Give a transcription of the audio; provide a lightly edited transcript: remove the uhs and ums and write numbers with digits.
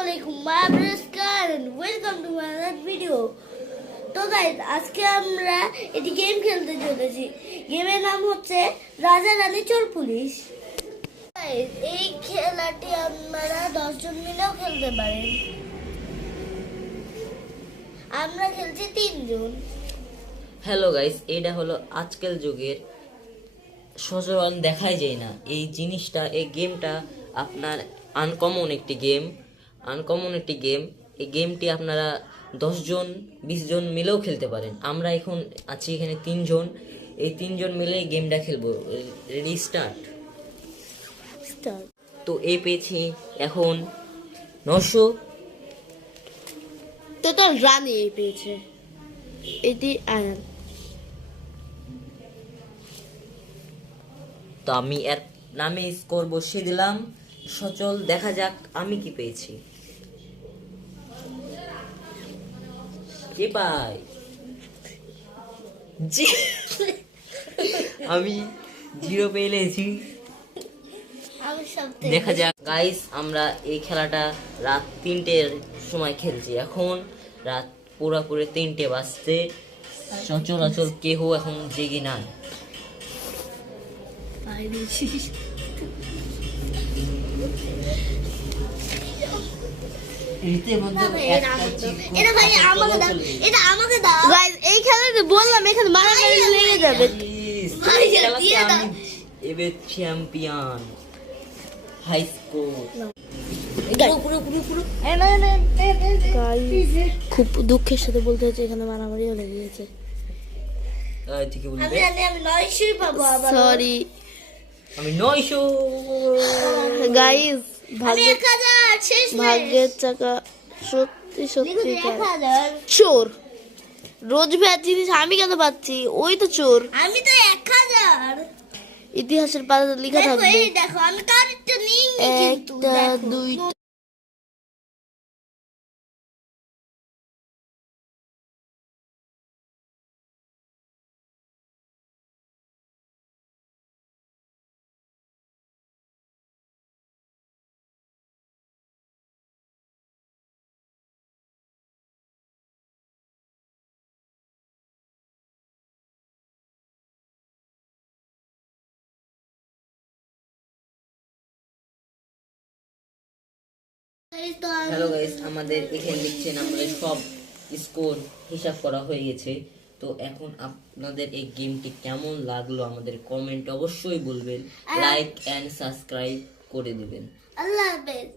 Assalamualaikum, my brother, and welcome to my another video. তো guys আজকে আমরা একটি গেম খেলতে চলেছি। গেমের নাম হচ্ছে রাজা রানী চোর পুলিশ। গাইস এই খেলাটি আপনারা 10 জন মিলেও খেলতে পারেন। আমরা খেলছি 3 জন। হ্যালো গাইস, এটা হলো আজকাল যুগের সচরাচর দেখাই যায় না এই জিনিসটা। এই গেমটা আপনার আনকমন একটি গেম। এই গেমটি আপনারা 10 জন 20 জন মিলেও খেলতে পারেন। আমরা এখন আছি এখানে 3 জন। এই 3 জন মিলে এই গেমটা খেলবো। Ready start. তো এই পেয়েছি এখন 900 টোটাল রানী পেয়েছে। এটি আয়ান। তো আমি এর নামে স্কোর বসিয়ে দিলাম। সচল, দেখা যাক আমি কি পেয়েছি। কে পাই? আমি 0 পেয়েছি। দেখা যাক গাইস, আমরা এই খেলাটা রাত 3টের সময় খেলছি। এখন রাত পুরোপুরি 3টে বাজতে। সচরাচর কেহ এখন জেগে নাই। এই খেলাতে বললাম এখানে মারামারি লেগে যাবে। এবার চ্যাম্পিয়ন হাই স্কোর। খুব দুঃখের সাথে বলতে হচ্ছে এখানে মারামারিও লেগে গেছে। সরি আমি 900 গাইস। ভাগ্যের চাকা সত্যি সত্যি চোর। রোজ ভ্যাট জিনিস আমি কেন পাচ্ছি? ওই তো চোর। আমি তো 1000 ইতিহাসের পাতাতে লেখা থাকবে। দেখো আমি কার্ডটা নিই কিন্তু 1 2 হ্যালো গাইস, আমাদের এখানে দেখছেন আমাদের সব স্কোর হিসাব করা হয়ে গেছে। তো এখন আপনাদের এই গেমটি কেমন লাগলো আমাদের কমেন্ট অবশ্যই বলবেন। লাইক এন্ড সাবস্ক্রাইব করে দিবেন। আল্লাহ হাফেজ।